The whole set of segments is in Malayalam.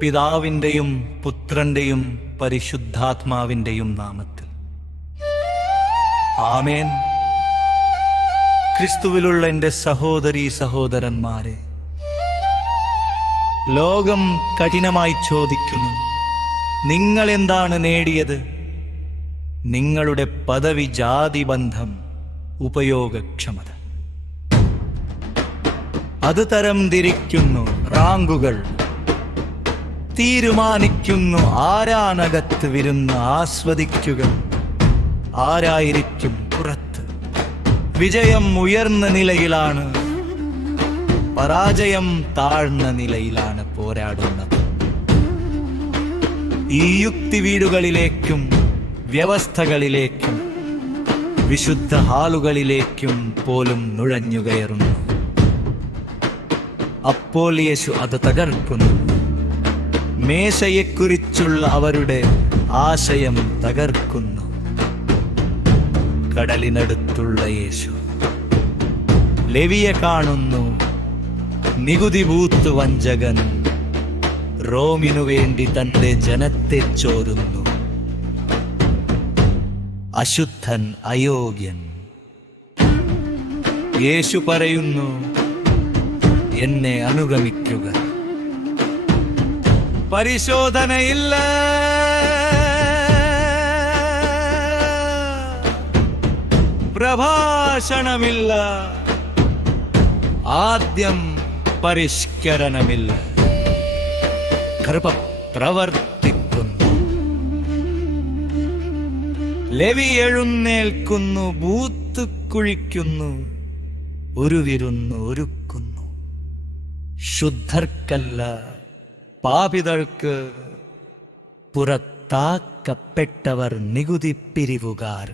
പിതാവിൻ്റെയും പുത്രൻ്റെയും പരിശുദ്ധാത്മാവിൻ്റെയും നാമത്തിൽ ആമേൻ. ക്രിസ്തുവിലുള്ള എൻ്റെ സഹോദരീ സഹോദരന്മാരെ, ലോകം കഠിനമായി ചോദിക്കുന്നു, നിങ്ങൾ എന്താണ് നേടിയത്? നിങ്ങളുടെ പദവി, ജാതി ബന്ധം, ഉപയോഗക്ഷമത. അത് തരം തിരിക്കുന്നു റാങ്കുകൾ, തീരുമാനിക്കുന്നു ആരാനകത്ത് വിരുന്ന് ആസ്വദിക്കുക, ആരായിരിക്കും പുറത്ത്. വിജയം ഉയർന്ന നിലയിലാണ്, പരാജയം താഴ്ന്ന നിലയിലാണ് പോരാടുന്നത്. ഈ യുക്തി വീടുകളിലേക്കും വ്യവസ്ഥകളിലേക്കും വിശുദ്ധ ഹാളുകളിലേക്കും പോലും നുഴഞ്ഞുകയറുന്നു. അപ്പോൾ യേശു അത് തകർക്കുന്നു. മേശയെക്കുറിച്ചുള്ള അവരുടെ ആശയം തകർക്കുന്നു. കടലിനടുത്തുള്ള യേശു ലേവിയെ കാണുന്നു. നികുതി ബൂത്ത് വഞ്ചകൻ റോമിനു വേണ്ടി തന്റെ ജനത്തെ ചോരുന്നു. അശുദ്ധൻ, അയോഗ്യൻ. യേശു പറയുന്നു, എന്നെ അനുഗമിക്കുക. പരിശോധനയില്ല, പ്രഭാഷണമില്ല, ആദ്യം പരിഷ്കരണമില്ല. കൃപ പ്രവർത്തിക്കുന്നു. ലേവി എഴുന്നേൽക്കുന്നു, ബൂത്ത് കുഴിക്കുന്നു, ഒരു വിരുന്ന് ഒരുക്കുന്നു. ശുദ്ധർക്കല്ല, പാപികൾക്ക്. പുറത്താക്കപ്പെട്ടവർ നികുതി പിരിവുകാർ.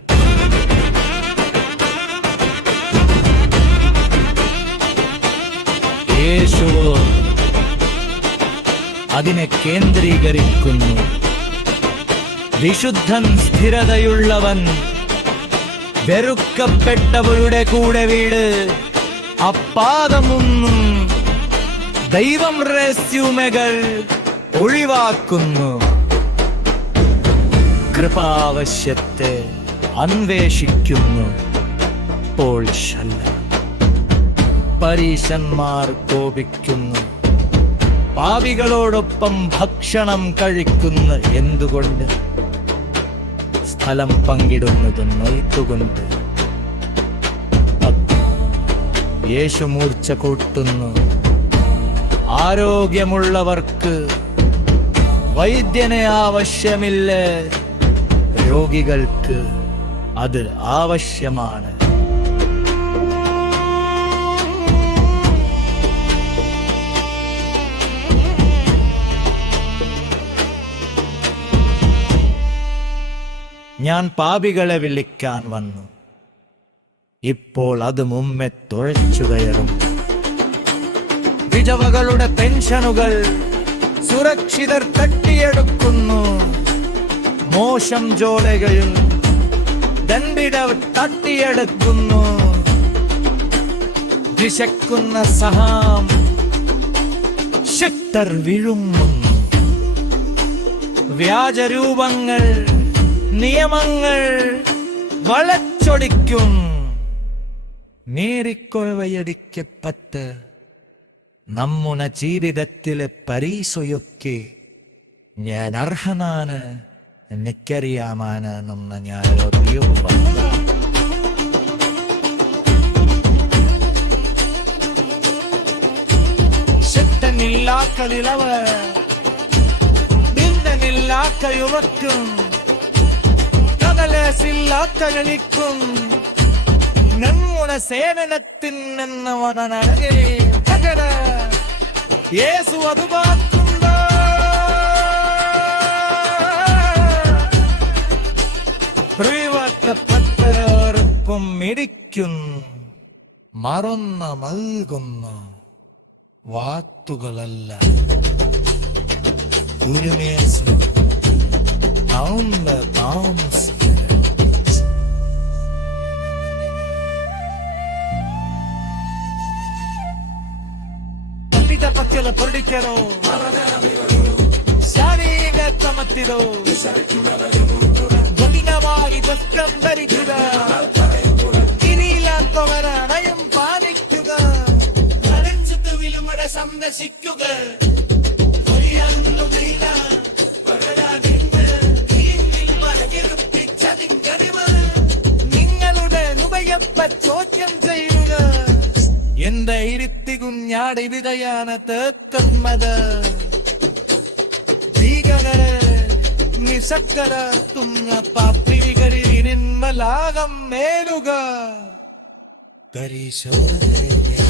യേശു അതിനെ കേന്ദ്രീകരിക്കുന്നു. വിശുദ്ധൻ, സ്ഥിരതയുള്ളവൻ, വെറുക്കപ്പെട്ടവരുടെ കൂടെ വീട്. അപ്പാദമൊന്നും ദൈവം റെസ്യൂമെകൾ ഒഴിവാക്കുന്നു. കൃപാവശ്യത്തെ അന്വേഷിക്കുന്നു. അപ്പോൾ പരീശന്മാർ കോപിക്കുന്നു. പാപികളോടൊപ്പം ഭക്ഷണം കഴിക്കുന്ന എന്തുകൊണ്ട്? സ്ഥലം പങ്കിടുന്നത് നൊയ്ത്തുകൊണ്ട്. യേശു മൂർച്ച കൂട്ടുന്നു. ആരോഗ്യമുള്ളവർക്ക് വൈദ്യനെ ആവശ്യമില്ല, രോഗികൾക്ക് അത് ആവശ്യമാണ്. ഞാൻ പാപികളെ വിളിക്കാൻ വന്നു. ഇപ്പോൾ അത് മുമ്പേ തുഴച്ചു കയറും. വിധവകളുടെ പെൻഷനുകൾ സുരക്ഷിതർ തട്ടിയെടുക്കുന്നു. മോശം ജോലികൾ ദണ്ഡിതർ തട്ടിയെടുക്കുന്നു. വിശക്കുന്ന സഹാം ശക്തർ വിഴുങ്ങുന്നു. വ്യാജരൂപങ്ങൾ, നിയമങ്ങൾ വളച്ചൊടിക്കും. നേരിക്കൊഴവയടിക്കപ്പെട്ട് നമ്മുടെ ജീവിതത്തിലെ പരീക്ഷയൊക്കെ ഞാൻ അർഹനാണ്, എനിക്കറിയാമാണ് എന്ന് ഞാൻ ശക്തനില്ലാക്കളിലവർ യുവക്കും കടലേസില്ലാക്കളിക്കും നമ്മുടെ സേവനത്തിൻ യേശു അത് പാർക്കുന്നു. പ്രിയപ്പെട്ടവർ ഒപ്പം ഇടിക്കുന്നു, മറന്ന നൽകുന്ന വാത്തുകളല്ല. കുരുമേശു താമസിക്കുക. ಪತ್ಯದ ಪೊರಡಿಕೆರೋ ಶಾರೀರ ತಮತ್ತಿರೋ കഠിനമായി ദുഃഖം ഭരിക്കുക, ഇനിയില്ലാത്തവര നയം പാലിക്കുക, ചുറ്റുവിലുമടെ സന്ദർശിക്കുക. നിങ്ങളുടെ ഹൃദയത്തെ ചോദ്യം ചെയ്യുക. എന്റെ ഇരുത്തി കുഞ്ഞാടി വിതയാന തേക്കന്മത ഭീകര നിശക്കര തുങ്ങ പാത്രികരിൽ നിർമ്മലാകം മേലുക. പരിശോധന